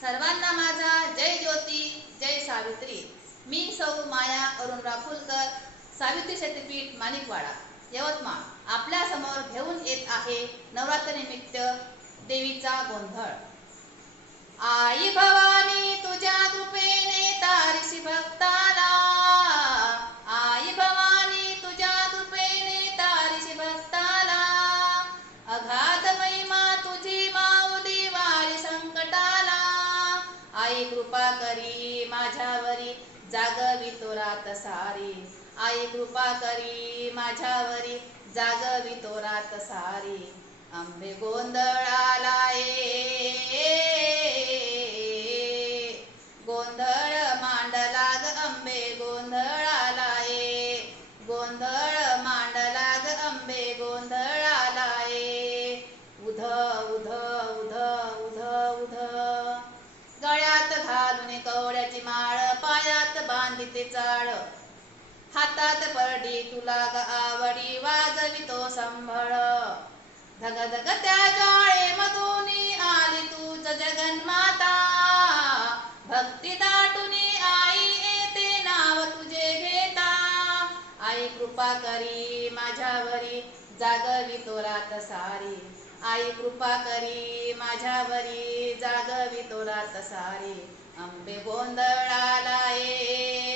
सर्वांना माझा जय ज्योती जय सावित्री. मी सौ माया अरुणराव फुलकर सावित्री शक्तीपीठ माणिकवाडा. यवतमाळ. आपल्यासमोर घेऊन येत आहे नवरात्रनिमित्त देवीचा गोंधळ. आई भवा! आई कृपा करी माझ्यावरी जागवी तो रात सारी. आई कृपा करी माझ्यावरी जागवी तो रात सारी. आंबे गोंधळाला ये गोंधळ मांडला ग आंबे गोंधळ चाळ हातात परडी तुला ग आवडी वाजवी तो संभळ. धग धग त्या जाळे मधुनी आली तूच जगन्माता. भक्ती दाटून आई येते नाव तुझे घेता. आई कृपा करी माझ्यावरी जागवी तो रात सारी. आई कृपा करी माझ्यावरी जागवी तो रात सारी. अंबे गोंधळाला ये.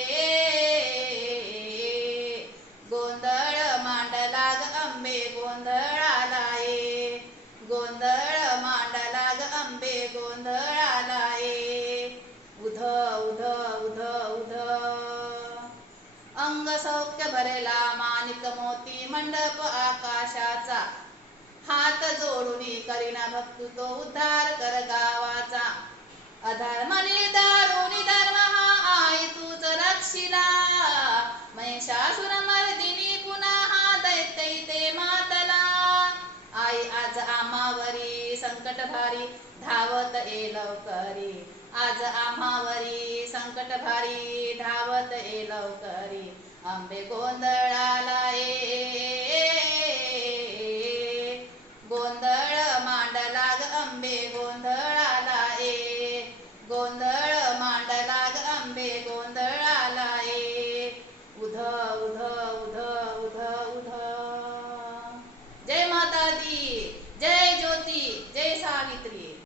सौख्य मानिक मोती मंडप आकाशाचा. हात जोडून करीना भक्तु तो उद्धार कर गावाचा. अधर्म निर्धारुनी धर्म हा आई तूच रक्षिला. महिषासुर मर्दिनी पुन्हा हा दैत्य ते मातला. आई आज आमावरी संकट भारी धावत ए लवकरी आज आम्हावरी संकट भारी धावत ए लवकरी आंबे गोंधळाला ये. गोंधळ मांडला ग आंबे गोंधळ